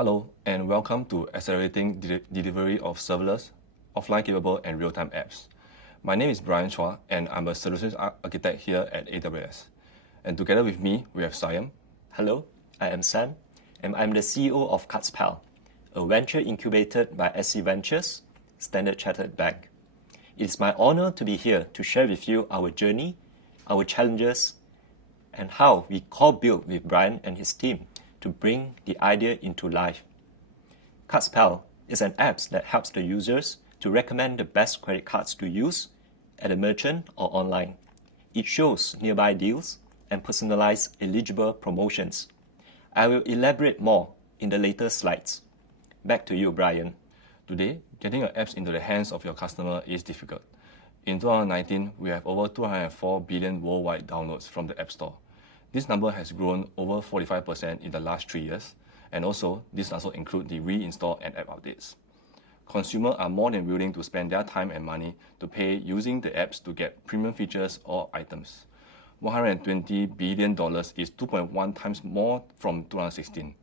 Hello, and welcome to Accelerating Delivery of Serverless, Offline Capable and Real-Time Apps. My name is Bryan Chua, and I'm a Solutions Architect here at AWS. And together with me, we have Saim. Hello, I am Sam, and I'm the CEO of CardsPal, a venture incubated by SC Ventures, Standard Chartered Bank. It is my honor to be here to share with you our journey, our challenges, and how we co-built with Bryan and his team to bring the idea into life. CardsPal is an app that helps the users to recommend the best credit cards to use at a merchant or online. It shows nearby deals and personalized eligible promotions. I will elaborate more in the later slides. Back to you, Bryan. Today, getting your apps into the hands of your customer is difficult. In 2019, we have over 204 billion worldwide downloads from the App Store. This number has grown over 45% in the last 3 years, and also this also includes the reinstall and app updates. Consumers are more than willing to spend their time and money to pay using the apps to get premium features or items. $120 billion is 2.1 times more from 2016.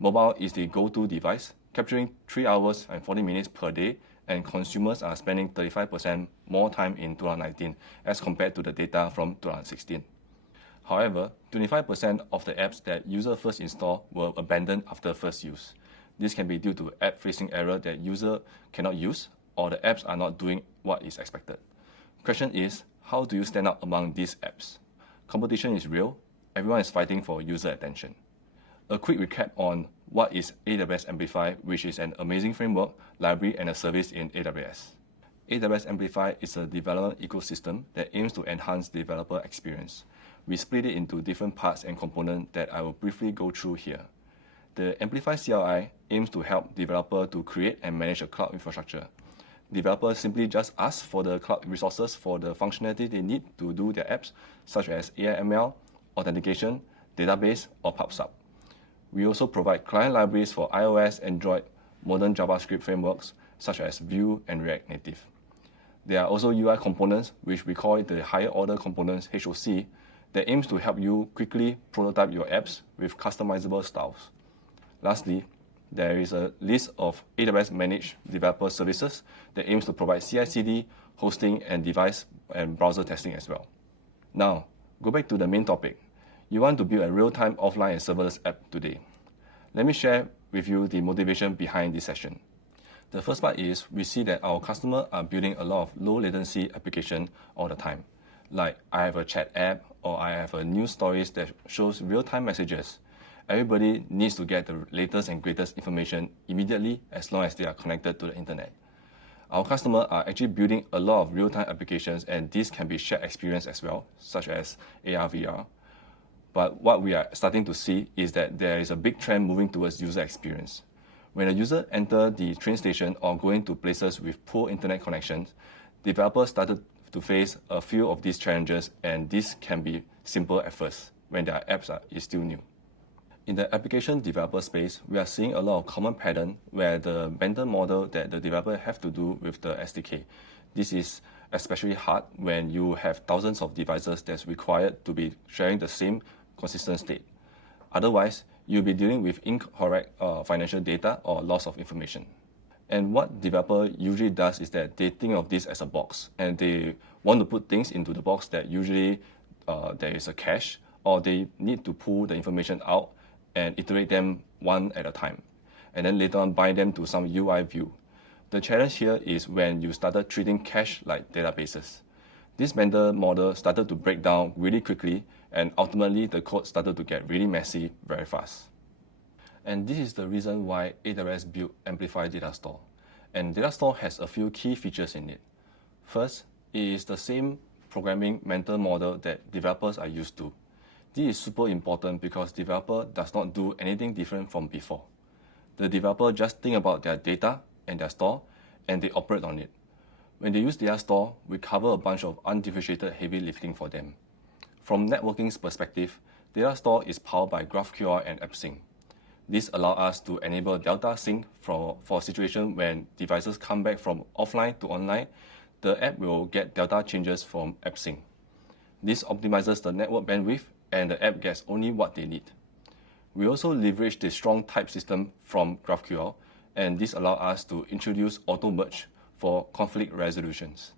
Mobile is the go-to device, capturing 3 hours and 40 minutes per day, and consumers are spending 35% more time in 2019 as compared to the data from 2016. However, 25% of the apps that users first install were abandoned after first use. This can be due to app facing error that user cannot use, or the apps are not doing what is expected. Question is, how do you stand out among these apps? Competition is real. Everyone is fighting for user attention. A quick recap on what is AWS Amplify, which is an amazing framework, library, and a service in AWS. AWS Amplify is a development ecosystem that aims to enhance developer experience. We split it into different parts and components that I will briefly go through here. The Amplify CLI aims to help developers to create and manage a cloud infrastructure. Developers simply just ask for the cloud resources for the functionality they need to do their apps, such as AI/ML, authentication, database, or PubSub. We also provide client libraries for iOS, Android, modern JavaScript frameworks, such as Vue and React Native. There are also UI components, which we call it the higher order components, HOC, that aims to help you quickly prototype your apps with customizable styles. Lastly, there is a list of AWS managed developer services that aims to provide CI/CD, hosting, and device and browser testing as well. Now, go back to the main topic. You want to build a real-time offline and serverless app today. Let me share with you the motivation behind this session. The first part is we see that our customers are building a lot of low latency applications all the time. Like I have a chat app, or I have a news stories that shows real-time messages. Everybody needs to get the latest and greatest information immediately as long as they are connected to the internet. Our customers are actually building a lot of real-time applications, and this can be shared experience as well, such as AR, VR. But what we are starting to see is that there is a big trend moving towards user experience. When a user enters the train station or going to places with poor internet connections, developers started to face a few of these challenges, and this can be simple at first when their apps is still new. In the application developer space, we are seeing a lot of common pattern where the mental model that the developer have to do with the SDK. This is especially hard when you have thousands of devices that's required to be sharing the same consistent state. Otherwise, you'll be dealing with incorrect financial data or loss of information. And what developer usually does is that they think of this as a box, and they want to put things into the box that usually there is a cache, or they need to pull the information out and iterate them one at a time, and then later on bind them to some UI view. The challenge here is when you started treating cache like databases. This mental model started to break down really quickly, and ultimately the code started to get really messy very fast. And this is the reason why AWS built Amplify Data Store. And Data Store has a few key features in it. First, it is the same programming mental model that developers are used to. This is super important because developer does not do anything different from before. The developer just think about their data and their store, and they operate on it. When they use Data Store, we cover a bunch of undifferentiated heavy lifting for them. From networking's perspective, Data Store is powered by GraphQL and AppSync. This allows us to enable Delta Sync for a situation when devices come back from offline to online. The app will get Delta changes from AppSync. This optimizes the network bandwidth, and the app gets only what they need. We also leverage the strong type system from GraphQL, and this allows us to introduce auto merge for conflict resolutions.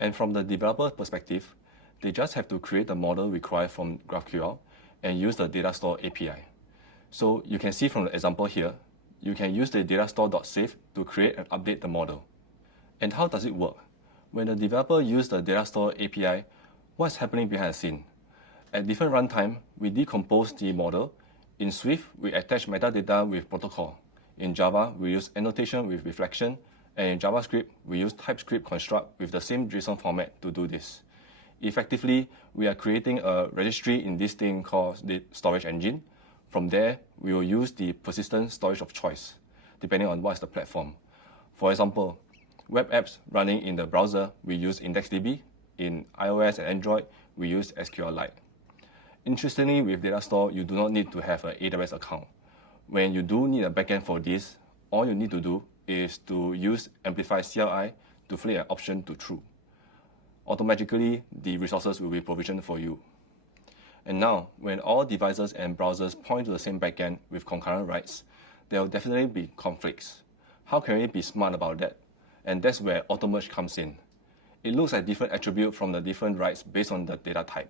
And from the developer perspective, they just have to create the model required from GraphQL and use the data store API. So you can see from the example here, you can use the datastore.save to create and update the model. And how does it work? When the developer uses the datastore API, what's happening behind the scene? At different runtime, we decompose the model. In Swift, we attach metadata with protocol. In Java, we use annotation with reflection. And in JavaScript, we use TypeScript construct with the same JSON format to do this. Effectively, we are creating a registry in this thing called the storage engine. From there, we will use the persistent storage of choice, depending on what's the platform. For example, web apps running in the browser, we use IndexedDB. In iOS and Android, we use SQLite. Interestingly, with Datastore, you do not need to have an AWS account. When you do need a backend for this, all you need to do is to use Amplify CLI to flip an option to true. Automatically, the resources will be provisioned for you. And now, when all devices and browsers point to the same backend with concurrent writes, there will definitely be conflicts. How can we be smart about that? And that's where auto merge comes in. It looks at different attributes from the different writes based on the data type.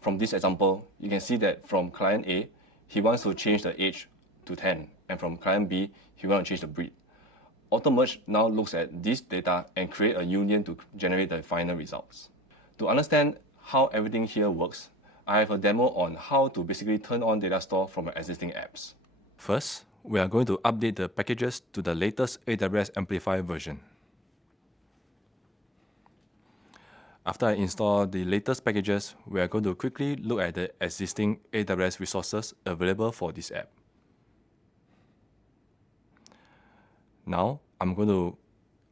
From this example, you can see that from client A, he wants to change the age to 10, and from client B, he wants to change the breed. Auto merge now looks at this data and create a union to generate the final results. To understand how everything here works, I have a demo on how to basically turn on Datastore from existing apps. First, we are going to update the packages to the latest AWS Amplify version. After I install the latest packages, we are going to quickly look at the existing AWS resources available for this app. Now, I'm going to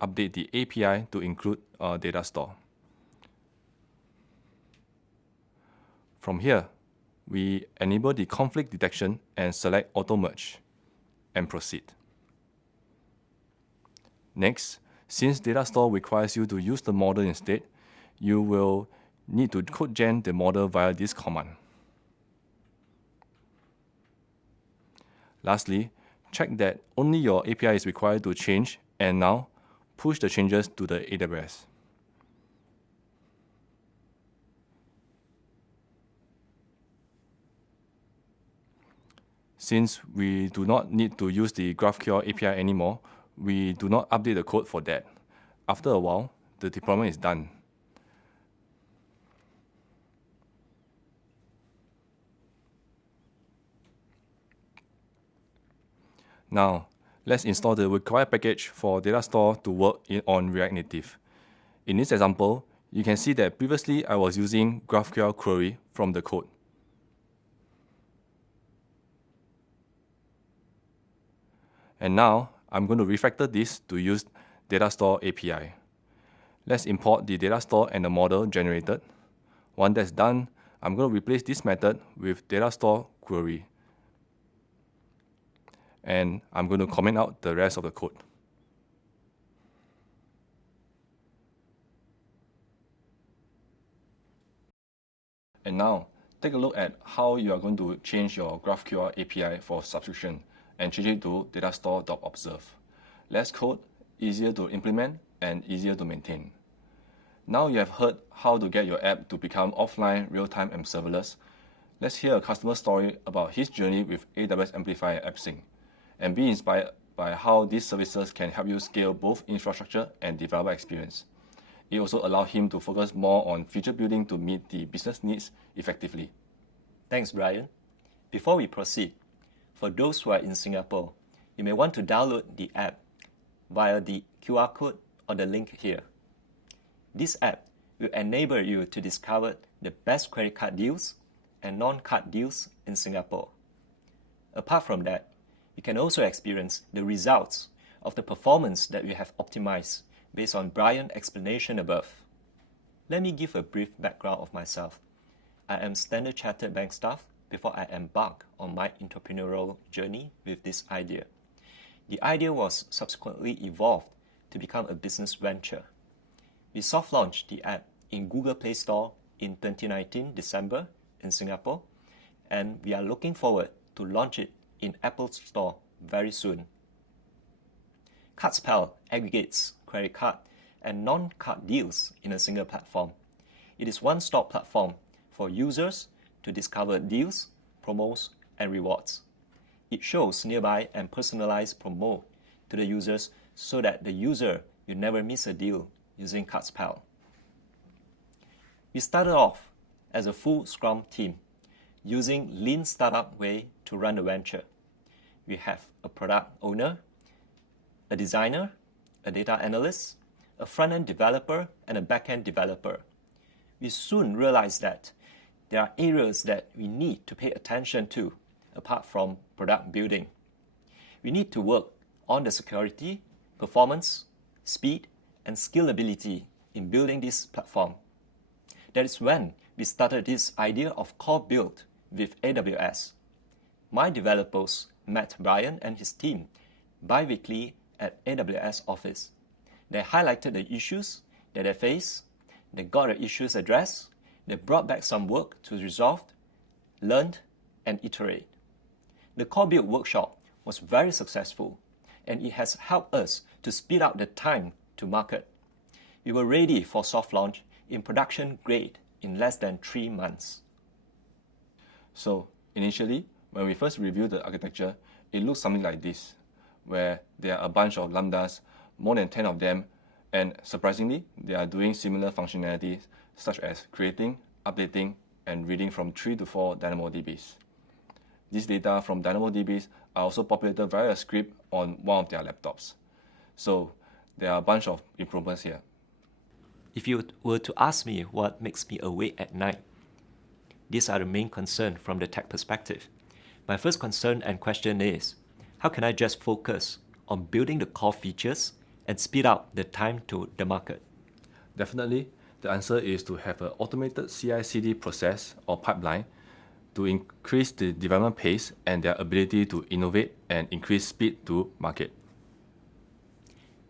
update the API to include Datastore. From here, we enable the conflict detection and select auto merge and proceed. Next, since Datastore requires you to use the model instead, you will need to code gen the model via this command. Lastly, check that only your API is required to change, and now push the changes to the AWS. Since we do not need to use the GraphQL API anymore, we do not update the code for that. After a while, the deployment is done. Now, let's install the required package for Datastore to work on React Native. In this example, you can see that previously I was using GraphQL query from the code. And now, I'm going to refactor this to use Datastore API. Let's import the Datastore and the model generated. Once that's done, I'm going to replace this method with Datastore query. And I'm going to comment out the rest of the code. And now, take a look at how you are going to change your GraphQL API for subscription and change it to datastore.observe. Less code, easier to implement, and easier to maintain. Now you have heard how to get your app to become offline, real-time, and serverless. Let's hear a customer story about his journey with AWS Amplify and AppSync, and be inspired by how these services can help you scale both infrastructure and developer experience. It also allows him to focus more on feature building to meet the business needs effectively. Thanks, Bryan. Before we proceed, for those who are in Singapore, you may want to download the app via the QR code or the link here. This app will enable you to discover the best credit card deals and non-card deals in Singapore. Apart from that, you can also experience the results of the performance that we have optimized based on Bryan's explanation above. Let me give a brief background of myself. I am Standard Chartered Bank staff before I embarked on my entrepreneurial journey with this idea. The idea was subsequently evolved to become a business venture. We soft launched the app in Google Play Store in 2019 December in Singapore, and we are looking forward to launch it in Apple's Store very soon. CardsPal aggregates credit card and non-card deals in a single platform. It is a one-stop platform for users to discover deals, promos, and rewards. It shows nearby and personalized promo to the users so that the user will never miss a deal using CardsPal. We started off as a full Scrum team, using lean startup way to run the venture. We have a product owner, a designer, a data analyst, a front-end developer, and a back-end developer. We soon realized that there are areas that we need to pay attention to apart from product building. We need to work on the security, performance, speed, and scalability in building this platform. That is when we started this idea of core build with AWS. My developers met Bryan and his team bi-weekly at AWS office. They highlighted the issues that they face, they got the issues addressed, they brought back some work to resolve, learned, and iterate. The core build workshop was very successful, and it has helped us to speed up the time to market. We were ready for soft launch in production grade in less than 3 months. So initially, when we first reviewed the architecture, it looks something like this, where there are a bunch of lambdas, more than 10 of them, and surprisingly, they are doing similar functionalities such as creating, updating, and reading from 3 to 4 DynamoDBs. These data from DynamoDBs are also populated via a script on one of their laptops. So there are a bunch of improvements here. If you were to ask me what makes me awake at night, these are the main concerns from the tech perspective. My first concern and question is, how can I just focus on building the core features and speed up the time to the market? Definitely, the answer is to have an automated CI/CD process or pipeline to increase the development pace and their ability to innovate and increase speed to market.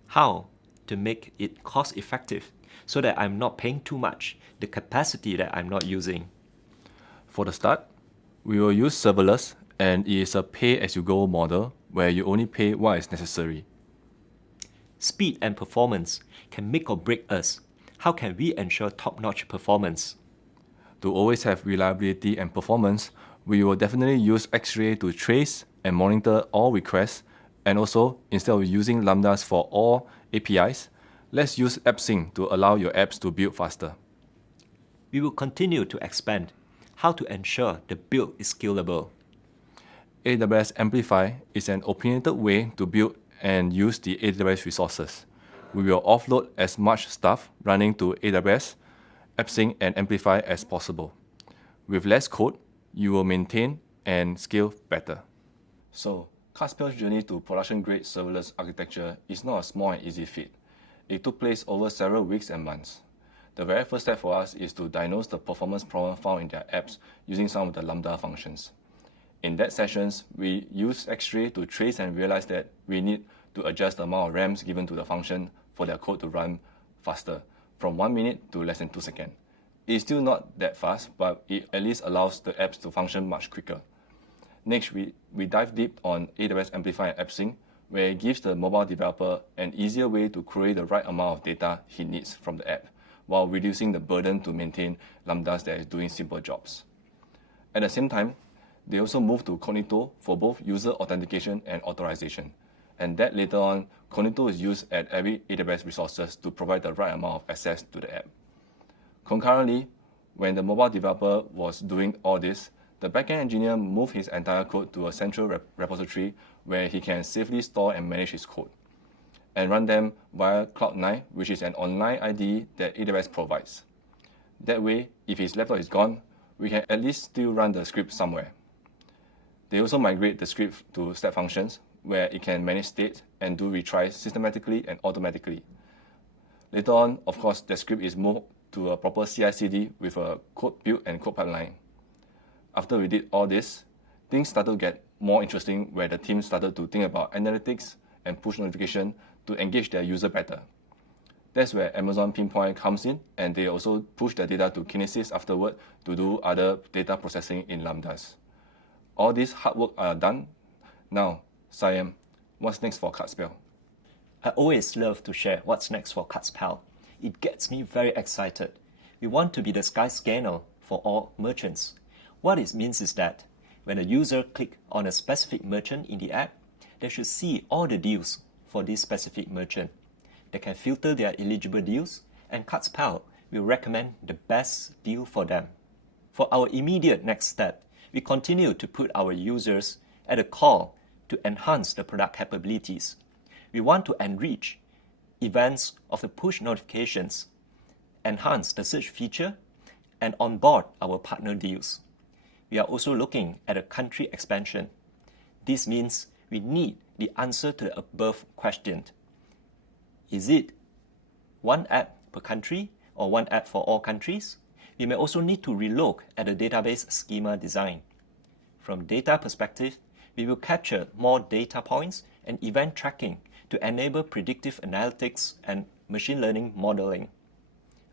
How to make it cost effective so that I'm not paying too much the capacity that I'm not using? For the start, we will use Serverless, and it is a pay-as-you-go model where you only pay what is necessary. Speed and performance can make or break us. How can we ensure top-notch performance? To always have reliability and performance, we will definitely use X-Ray to trace and monitor all requests, and also, instead of using lambdas for all APIs, let's use AppSync to allow your apps to build faster. We will continue to expand how to ensure the build is scalable. AWS Amplify is an opinionated way to build and use the AWS resources. We will offload as much stuff running to AWS, AppSync, and Amplify as possible. With less code, you will maintain and scale better. So, CardsPal's journey to production-grade serverless architecture is not a small and easy feat. It took place over several weeks and months. The very first step for us is to diagnose the performance problem found in their apps using some of the Lambda functions. In that sessions, we used X-Ray to trace and realize that we need to adjust the amount of RAMs given to the function for their code to run faster, from 1 minute to less than 2 seconds. It's still not that fast, but it at least allows the apps to function much quicker. Next, we dive deep on AWS Amplify and AppSync, where it gives the mobile developer an easier way to query the right amount of data he needs from the app, while reducing the burden to maintain lambdas that is doing simple jobs. At the same time, they also moved to Cognito for both user authentication and authorization. And that later on, Cognito is used at every AWS resources to provide the right amount of access to the app. Concurrently, when the mobile developer was doing all this, the backend engineer moved his entire code to a central repository where he can safely store and manage his code, and run them via Cloud9, which is an online IDE that AWS provides. That way, if his laptop is gone, we can at least still run the script somewhere. They also migrate the script to step functions, where it can manage state and do retries systematically and automatically. Later on, of course, the script is moved to a proper CI/CD with a code build and code pipeline. After we did all this, things started to get more interesting, where the team started to think about analytics and push notification to engage their user better. That's where Amazon Pinpoint comes in, and they also push the data to Kinesis afterward to do other data processing in Lambdas. All this hard work are done. Now, Saim, what's next for CardsPal? I always love to share what's next for CardsPal. It gets me very excited. We want to be the Skyscanner for all merchants. What it means is that when a user clicks on a specific merchant in the app, they should see all the deals for this specific merchant. They can filter their eligible deals, and CardsPal will recommend the best deal for them. For our immediate next step, we continue to put our users at the core to enhance the product capabilities. We want to enrich events of the push notifications, enhance the search feature, and onboard our partner deals. We are also looking at a country expansion. This means we need the answer to the above question. Is it one app per country or one app for all countries? We may also need to relook at the database schema design. From data perspective, we will capture more data points and event tracking to enable predictive analytics and machine learning modeling.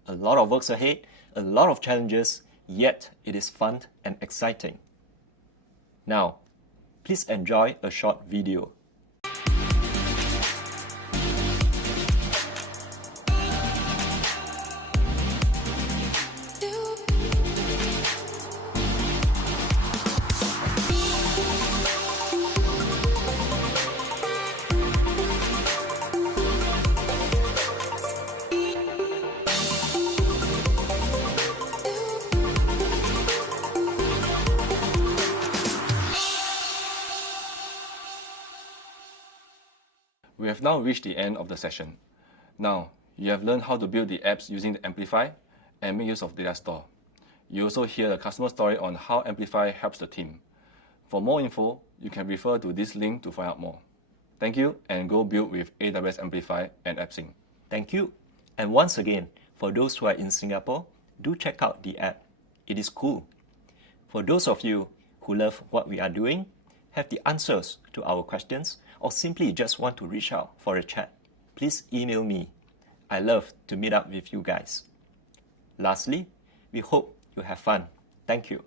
A lot of work's ahead, a lot of challenges, yet it is fun and exciting. Now, please enjoy a short video. We have now reached the end of the session. Now, you have learned how to build the apps using the Amplify and make use of data store. You also hear the customer story on how Amplify helps the team. For more info, you can refer to this link to find out more. Thank you, and go build with AWS Amplify and AppSync. Thank you. And once again, for those who are in Singapore, do check out the app. It is cool. For those of you who love what we are doing, have the answers to our questions, or simply just want to reach out for a chat, please email me. I love to meet up with you guys. Lastly, we hope you have fun. Thank you.